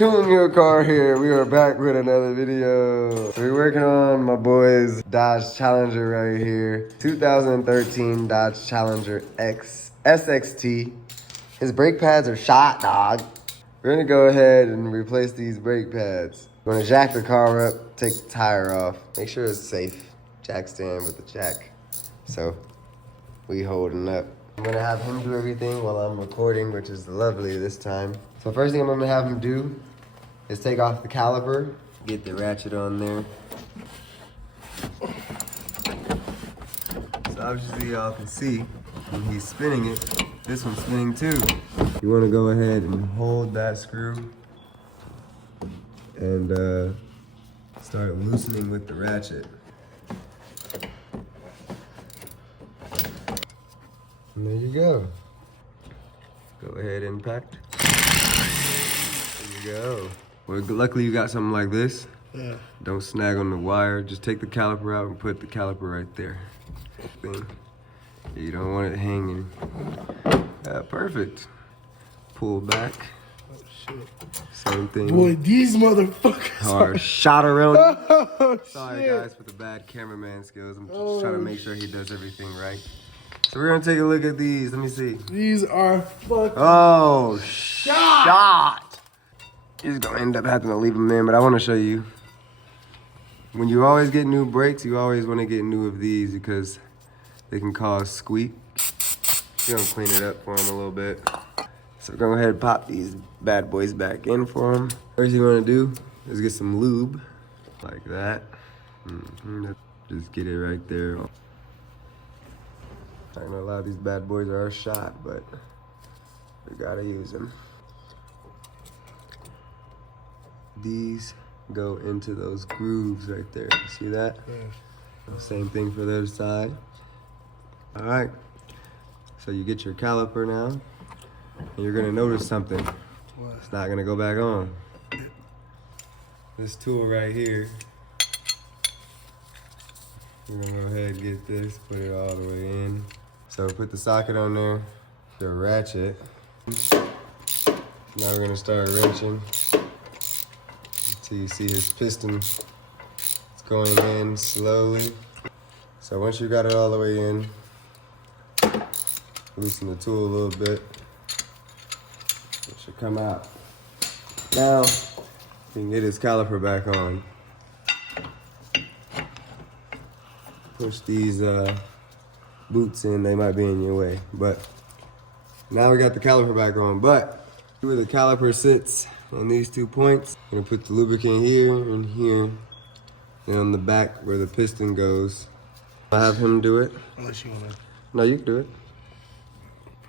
Tune Your Car here. We are back with another video. So we're working on my boy's Dodge Challenger right here. 2013 Dodge Challenger X SXT. His brake pads are shot, dog. We're gonna go ahead and replace these brake pads. We're gonna jack the car up, take the tire off. Make sure it's safe. Jack stand with the jack. So we holding up. I'm gonna have him do everything while I'm recording, which is lovely this time. So first thing I'm gonna have him do is take off the caliper, get the ratchet on there. So obviously y'all can see when he's spinning it, this one's spinning too. You wanna go ahead and hold that screw and start loosening with the ratchet. And there you go. Go ahead, impact. There you go. Well, luckily you got something like this. Yeah. Don't snag on the wire. Just take the caliper out and put the caliper right there. You don't want it hanging. Perfect. Pull back. Oh shit. Same thing. Boy, these motherfuckers are shot around. Oh, sorry shit. guys for the bad cameraman skills. I'm just trying to make sure he does everything right. So we're gonna take a look at these. Let me see. These are fucking shot. You're just gonna end up having to leave them in, but I wanna show you. When you always get new brakes, you always wanna get new of these because they can cause squeak. You're gonna clean it up for them a little bit. So we're gonna go ahead and pop these bad boys back in for them. First thing you wanna do is get some lube, like that. Just get it right there. I know a lot of these bad boys are shot, but we gotta use them. These go into those grooves right there. See that? Yeah. Same thing for the other side. All right. So you get your caliper now, and you're gonna notice something. What? It's not gonna go back on. This tool right here. We're gonna go ahead and get this, put it all the way in. So put the socket on there, the ratchet. Now we're gonna start wrenching until you see his piston. It's going in slowly. So once you got it all the way in, loosen the tool a little bit. It should come out. Now, you can get his caliper back on. Push these boots in, they might be in your way. But now we got the caliper back on. But where the caliper sits on these 2 points, I'm gonna put the lubricant here and here, and on the back where the piston goes. I'll have him do it. Unless you wanna. No, you can do it.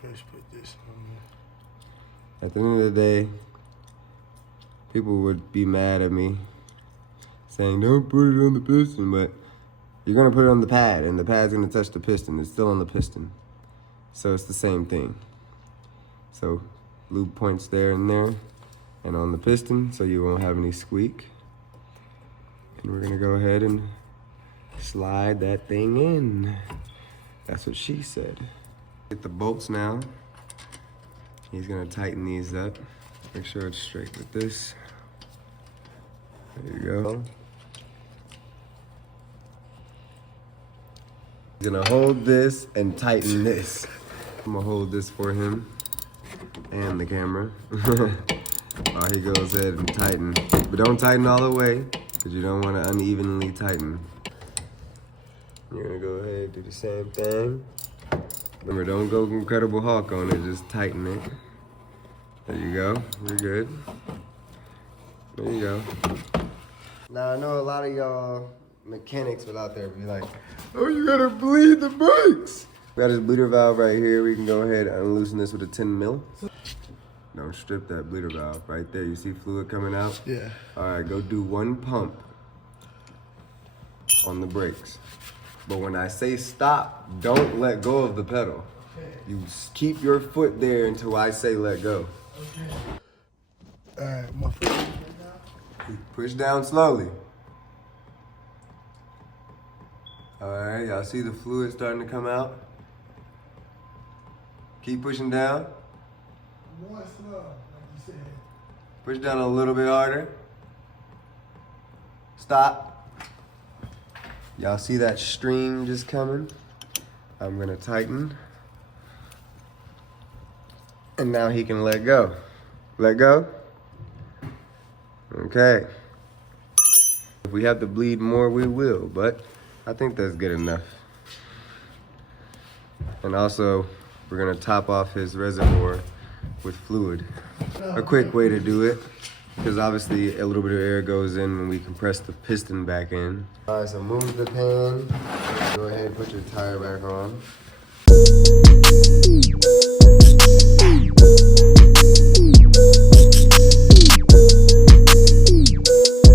Put this on there. At the end of the day, people would be mad at me saying, don't put it on the piston, but you're gonna put it on the pad, and the pad's gonna touch the piston. It's still on the piston. So it's the same thing. So lube points there and there, and on the piston, so you won't have any squeak. And we're gonna go ahead and slide that thing in. That's what she said. Get the bolts now. He's gonna tighten these up. Make sure it's straight with this. There you go. He's gonna hold this and tighten this. I'm gonna hold this for him and the camera. While he goes ahead and tighten. But don't tighten all the way, because you don't want to unevenly tighten. You're gonna go ahead and do the same thing. Remember, don't go Incredible Hulk on it, just tighten it. There you go, we're good. There you go. Now I know a lot of y'all mechanics would out there be like, oh, you gotta bleed the brakes. We got his bleeder valve right here. We can go ahead and unloosen this with a 10 mil. Don't strip that bleeder valve right there. You see fluid coming out? Yeah. All right, go do 1 pump on the brakes. But when I say stop, don't let go of the pedal. Okay. You keep your foot there until I say let go. Okay. All right, my foot. Push down slowly. All right, y'all see the fluid starting to come out? Keep pushing down. More slow, like you said. Push down a little bit harder. Stop. Y'all see that stream just coming? I'm gonna tighten. And now he can let go. Let go. Okay. If we have to bleed more, we will, but I think that's good enough. And also, we're gonna top off his reservoir with fluid. A quick way to do it, because obviously a little bit of air goes in when we compress the piston back in. All right, so move the pan. Go ahead and put your tire back on.